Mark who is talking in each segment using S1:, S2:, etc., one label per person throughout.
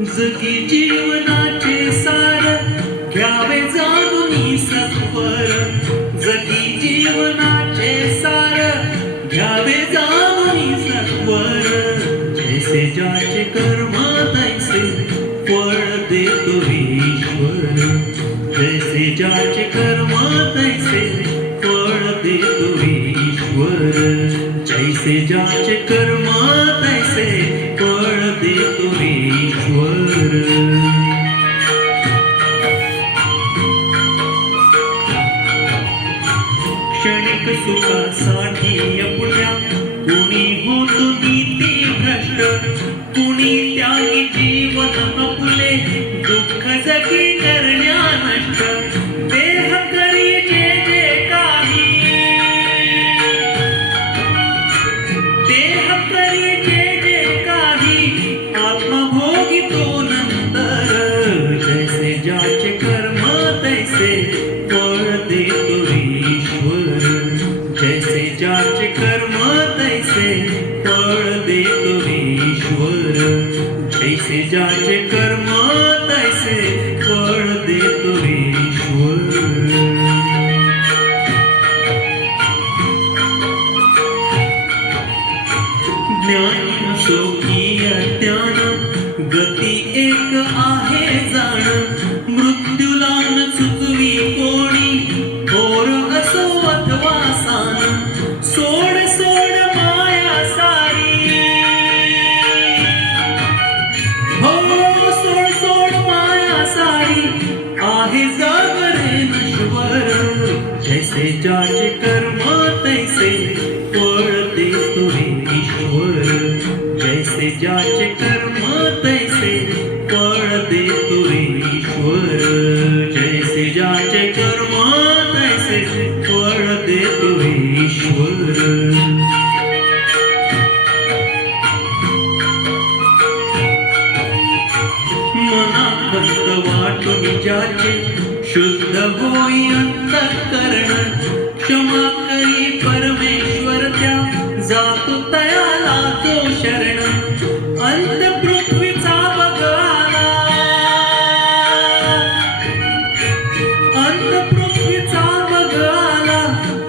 S1: जगी जीवनाचे सार घ्यावे जाणून सत्वर. जगी जीवनाचे सार घ्यावे जाणून सत्वर. जैसे ज्याचे कर्म तैसे फळ देतो ईश्वर. जैसे ज्याचे कर्म तैसे फळ देतो ईश्वर. जैसे ज्याचे कर्म सुखासाठी अपुल्या कुणी होतो नीती भ्रष्ट, कुणी त्यागी जीवन अपुले दुःख जगी करण्या नष्ट। देह करी जे जे काही। देह करी जे जे काही आत्मा भोगितो नंतर। जैसे ज्याचे कर्म, तैसे जैसे ज्याचे कर्म होई अंतकरण. क्षमा करी परमेश्वर त्या. जातो तयाला तो शरण. अंत पृथ्वीचा बघाला अंत पृथ्वीचा बघाला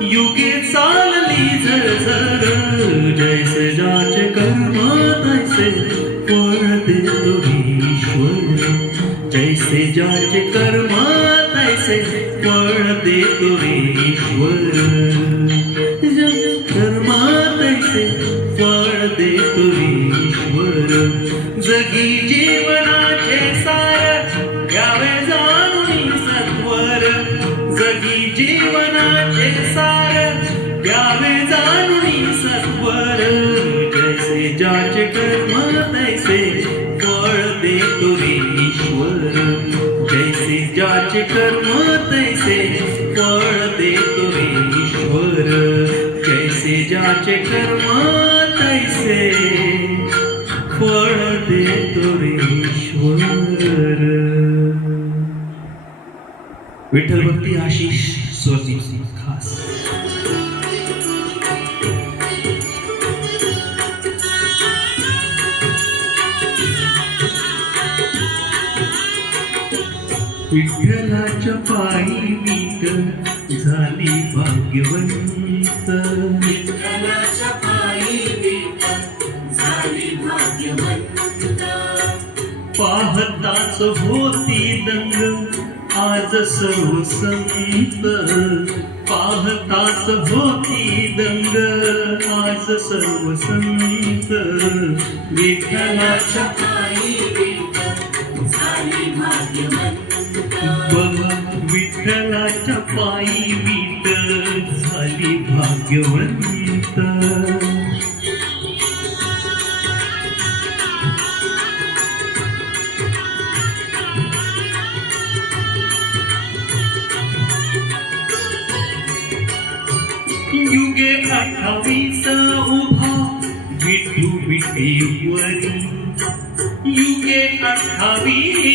S1: युगे चालली झरझर. जैसे ज्याचे कर्म तैसे फळ देतो ईश्वर. जैसे ज्याचे कर्म ज्याचे कर्म तैसे फळ देतो ईश्वर. विठ्ठल भक्ती आशिष स्वती. खास. विठ्ठलाच्या पायी मीट झाली भाग्यवंत. पाहताच होती दंग. आज सर्व संत पाहताच होती दंग. आज सर्व संत विठ्ठलाच्या
S2: पायी
S1: विठ्ठलाच्या पायी वीट झाली भाग्यवंत.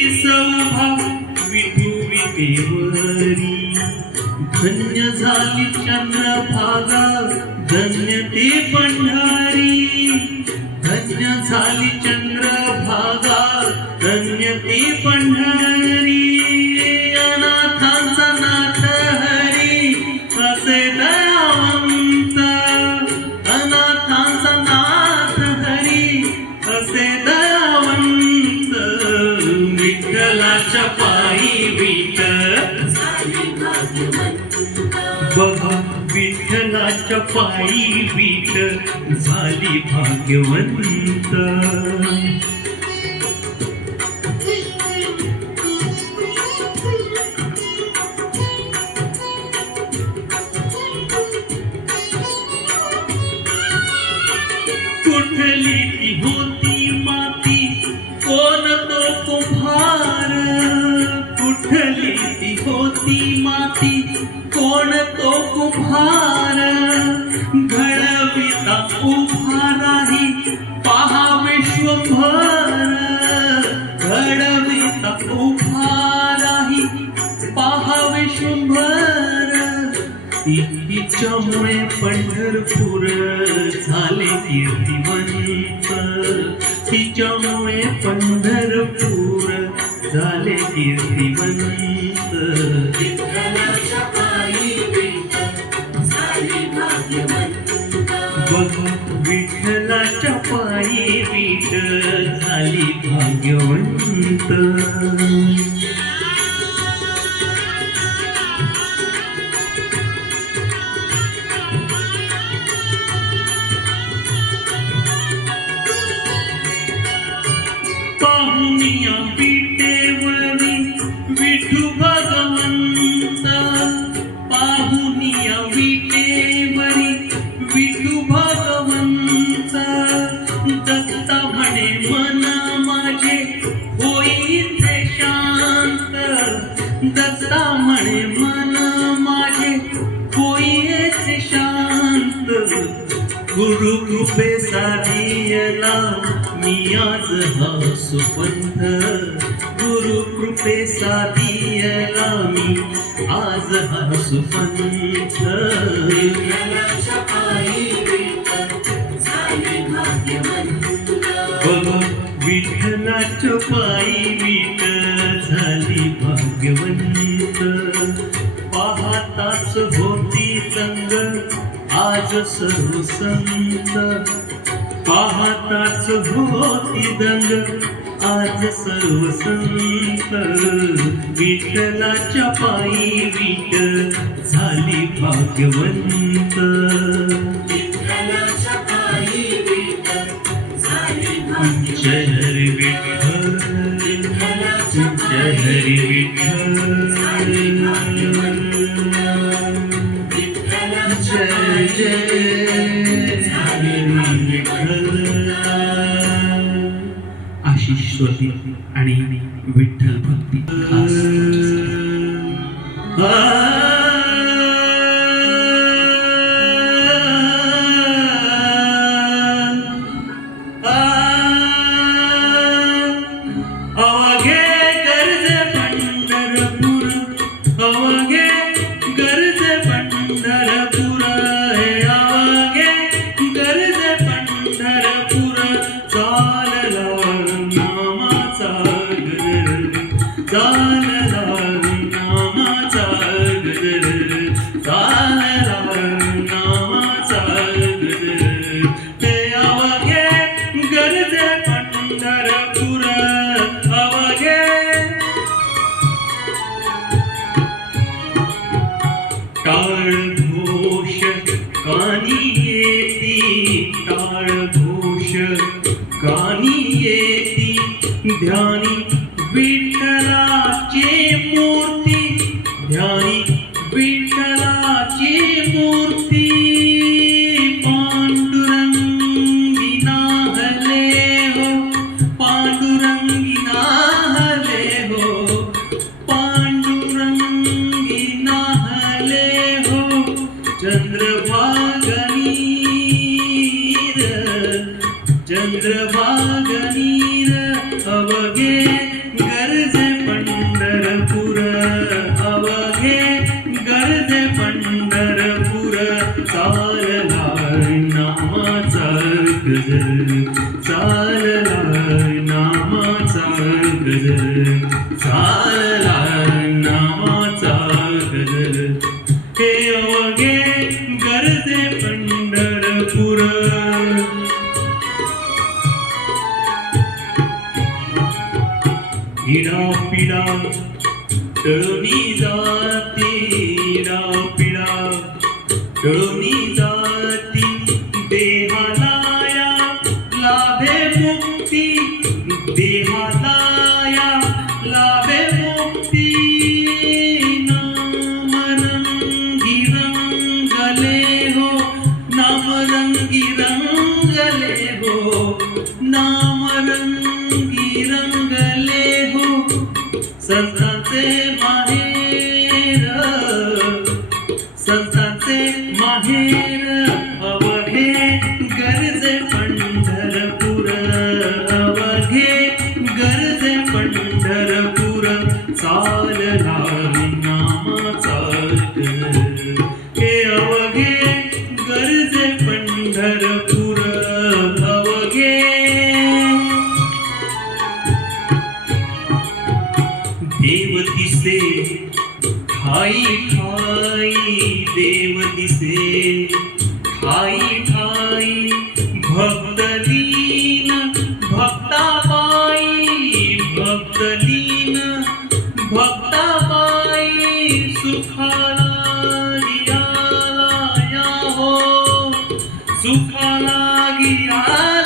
S1: अठ्ठावीस उभा विठू धन्य झाली चंद्रभागा धन्य ते पंढारी। धन्य झाली चंद्र विठ्ठलाच्या पायी विठ झाली भाग्यवंत. कुठली ती होती माती? कोण तो कुंभार कुठली ती होती माती? कोण तो कुंभार उभा राही पहा विश्वभर. घडवित उभा राही पहा विश्वभर. तिच्यामुळे पंढरपूर झाले कीर्तिवंत तिच्यामुळे पंढरपूर झाले कीर्तिवंत
S2: विठ्ठलाच्या पायी
S1: विठ झाली भाग्यवंत. सुपंथ गुरु कृपे साधियला मी आज हा सुपंथ.
S2: विठ्ठलाच्या पायी विठ्ठल झाली भाग्यवंत
S1: झाली भाग्यवंत. पाहताच होती तंग आज सर्व संत पाहताच होती दंग आज सर्व संत विठ्ठलाच्या पायी विठ झाली भाग्यवंत.
S2: विठ्ठलाच्या विठ्ठल झाली भाग्यवंत.
S1: जय हरी विठ्ठल जय हरी विठ्ठल जय जय. आशिष आणि विठ्ठल. ಕಾಣಲಾಗಿ ಆ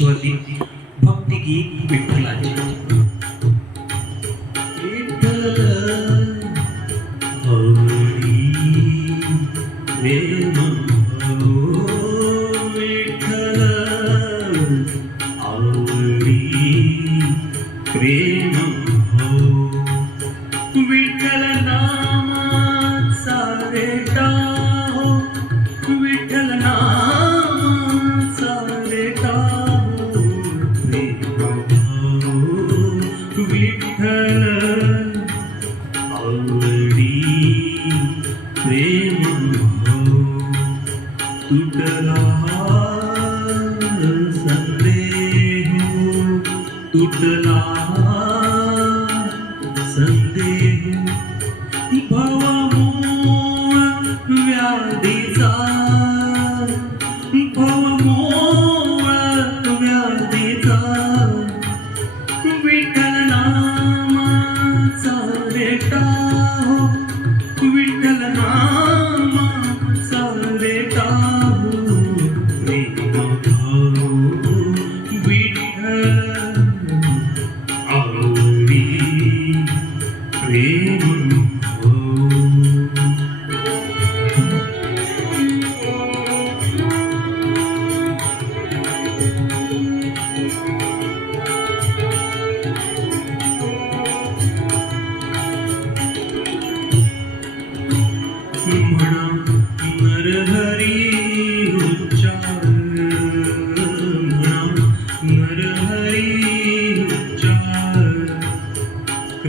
S1: स्वरणी भक्तिगीत विठ्ठलाचे. प्रेम উঠলাম comigo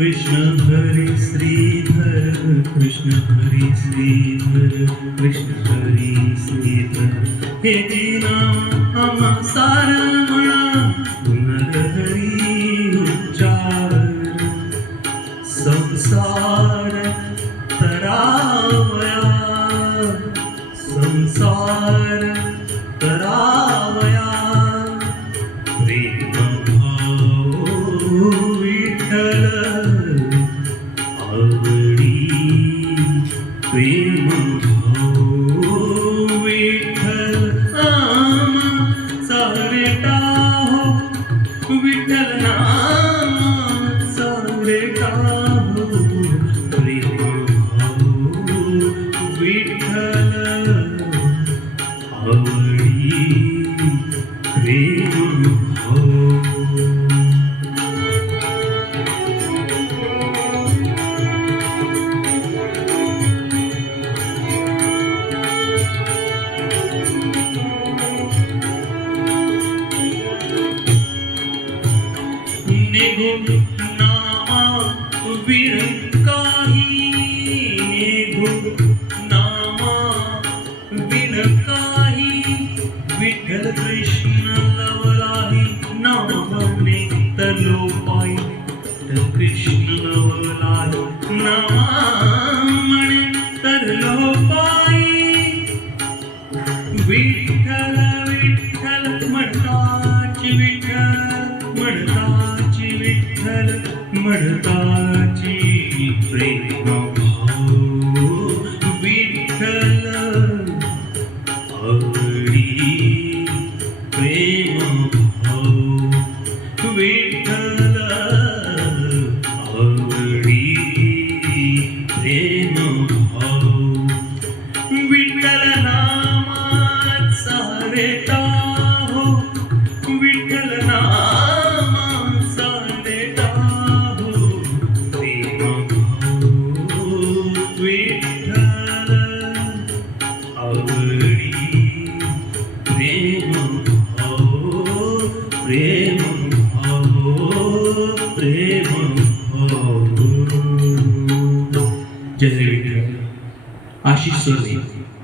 S1: कृष्ण हरे श्रीधर कृष्ण हरे श्रीधर कृष्ण हरे श्रीधर. हे नाम आम्हा सारा തേടി പ്രേമഭാവോ विठ्ठल विठ्ठल म्हणताची विठ्ठल म्हणताची विठ्ठल म्हणताची नामाचा रेटा हो विठ्ठल नामाचा रेटा हो। प्रेम भाऊ विठ्ठल। आवडी प्रेम भाऊ प्रेम भाऊ प्रेम भाऊ जय विठ्ठल। आशिष सोने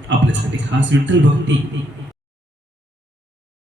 S1: आपल्यासाठी खास विठ्ठल भक्ती।